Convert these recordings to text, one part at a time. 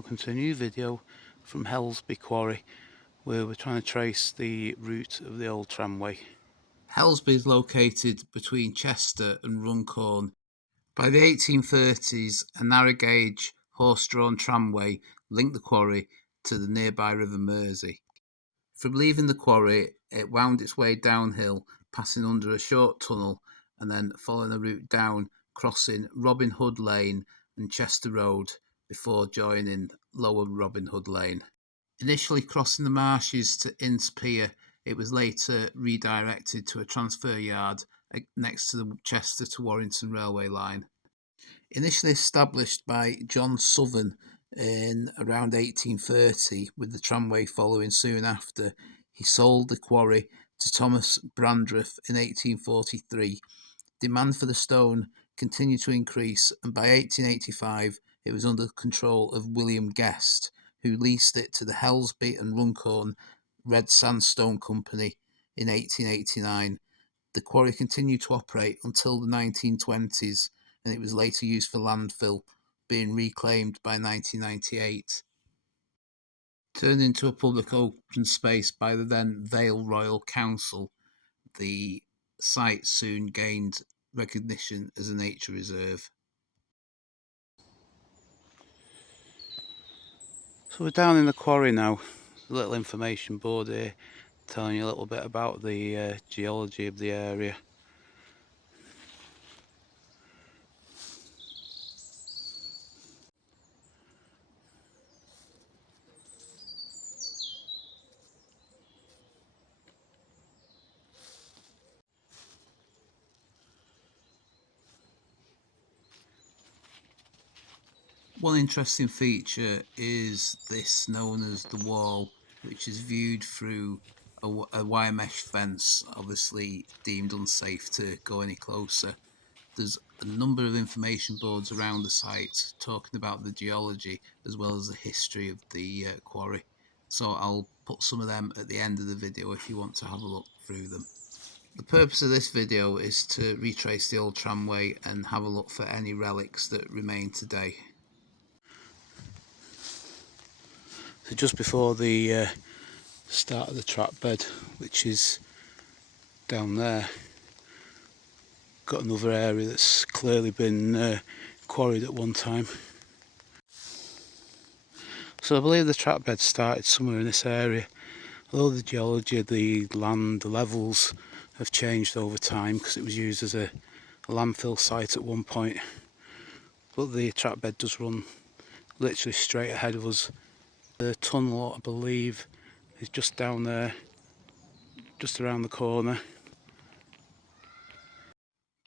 welcome to a new video from Helsby Quarry, where we're trying to trace the route of the old tramway. Helsby is located between Chester and Runcorn. By the 1830s, a narrow gauge horse-drawn tramway linked the quarry to the nearby River Mersey. From leaving the quarry, it wound its way downhill, passing under a short tunnel and then following a route down, crossing Robin Hood Lane and Chester Road before joining Lower Robin Hood Lane. Initially crossing the marshes to Ince Pier, it was later redirected to a transfer yard next to the Chester to Warrington railway line. Initially established by John Southern in around 1830, with the tramway following soon after, he sold the quarry to Thomas Brandreth in 1843. Demand for the stone continued to increase, and by 1885 it was under control of William Guest, who leased it to the Helsby and Runcorn Red Sandstone Company in 1889. The quarry continued to operate until the 1920s, and it was later used for landfill, being reclaimed by 1998. Turned into a public open space by the then Vale Royal Council, the site soon gained recognition as a nature reserve. So we're down in the quarry now. There's a little information board here telling you a little bit about the geology of the area. One interesting feature is this known as the wall, which is viewed through a wire mesh fence, obviously deemed unsafe to go any closer. There's a number of information boards around the site talking about the geology as well as the history of the quarry. So I'll put some of them at the end of the video if you want to have a look through them. The purpose of this video is to retrace the old tramway and have a look for any relics that remain today. So just before the start of the trap bed, which is down there, got another area that's clearly been quarried at one time. So I believe the trap bed started somewhere in this area, although the geology of the land, the levels have changed over time because it was used as a landfill site at one point. But the trap bed does run literally straight ahead of us. The tunnel, I believe, is just down there, just around the corner.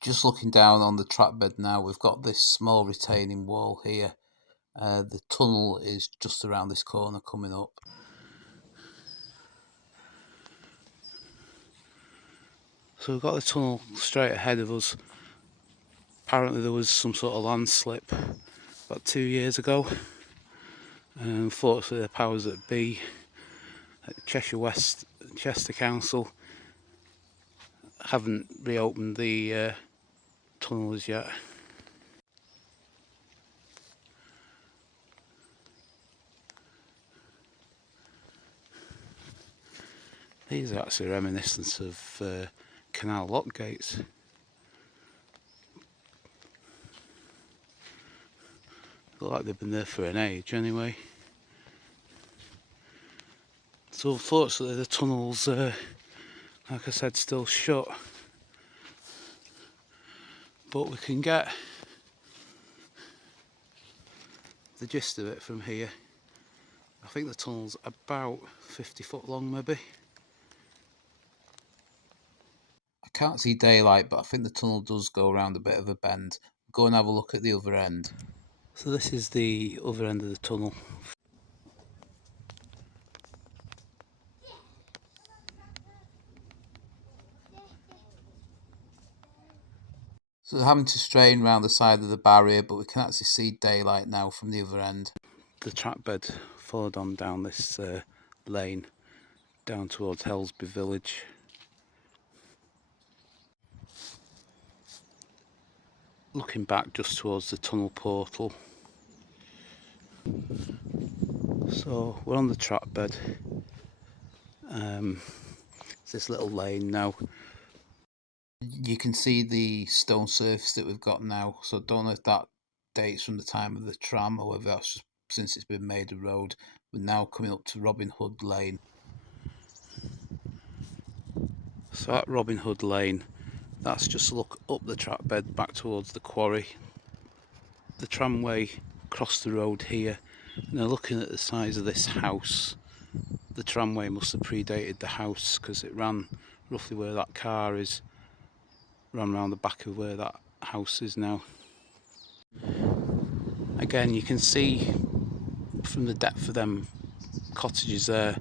Just looking down on the trap bed now, we've got this small retaining wall here. The tunnel is just around this corner coming up. So we've got the tunnel straight ahead of us. Apparently there was some sort of landslip about 2 years ago. Unfortunately the powers that be at Chester Council haven't reopened the tunnel as yet. These are actually reminiscent of canal lock gates. Look like they've been there for an age anyway. So unfortunately the tunnel's, like I said, still shut. But we can get the gist of it from here. I think the tunnel's about 50 foot long maybe. I can't see daylight, but I think the tunnel does go around a bit of a bend. Go and have a look at the other end. So this is the other end of the tunnel. So we're having to strain around the side of the barrier, but we can actually see daylight now from the other end. The trap bed followed on down this lane, down towards Helsby village. Looking back just towards the tunnel portal. So we're on the track bed. It's this little lane now. You can see the stone surface that we've got now, so I don't know if that dates from the time of the tram or whether that's just since it's been made a road. We're now coming up to Robin Hood Lane. So at Robin Hood Lane, that's just a look up the track bed back towards the quarry. The tramway crossed the road here. Now looking at the size of this house, the tramway must have predated the house because it ran roughly where that car is, ran around the back of where that house is now. Again, you can see from the depth of them cottages there,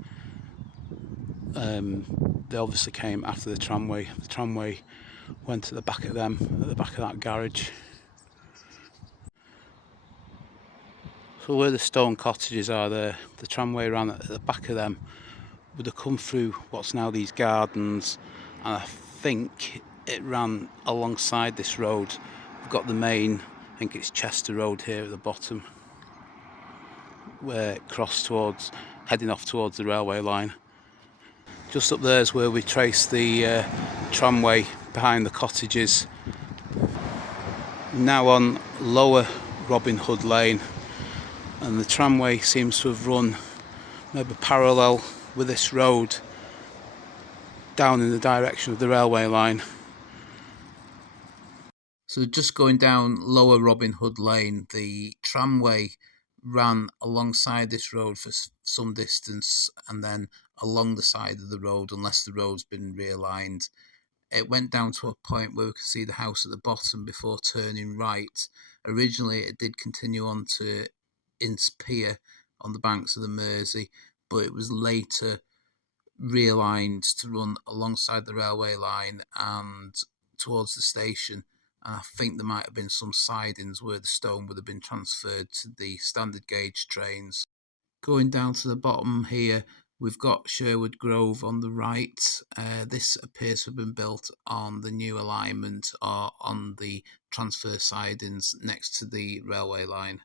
they obviously came after the tramway. The tramway went to the back of them, at the back of that garage. So where the stone cottages are there, the tramway ran at the back of them, would have come through what's now these gardens, and I think it ran alongside this road. We've got the main, I think it's Chester Road here at the bottom, where it crossed towards, heading off towards the railway line. Just up there is where we trace the tramway behind the cottages. Now on lower Robin Hood Lane, and the tramway seems to have run maybe parallel with this road down in the direction of the railway line. So just going down lower Robin Hood Lane, the tramway ran alongside this road for some distance and then along the side of the road, unless the road's been realigned. It went down to a point where we can see the house at the bottom before turning right. Originally, it did continue on to Ince Pier on the banks of the Mersey, but it was later realigned to run alongside the railway line and towards the station. And I think there might have been some sidings where the stone would have been transferred to the standard gauge trains. Going down to the bottom here, we've got Sherwood Grove on the right. This appears to have been built on the new alignment or on the transfer sidings next to the railway line.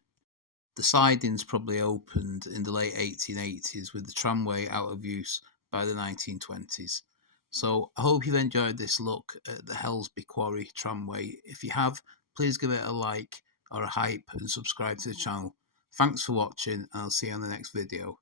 The sidings probably opened in the late 1880s with the tramway out of use by the 1920s. So I hope you've enjoyed this look at the Helsby Quarry tramway. If you have, please give it a like or a hype and subscribe to the channel. Thanks for watching, and I'll see you on the next video.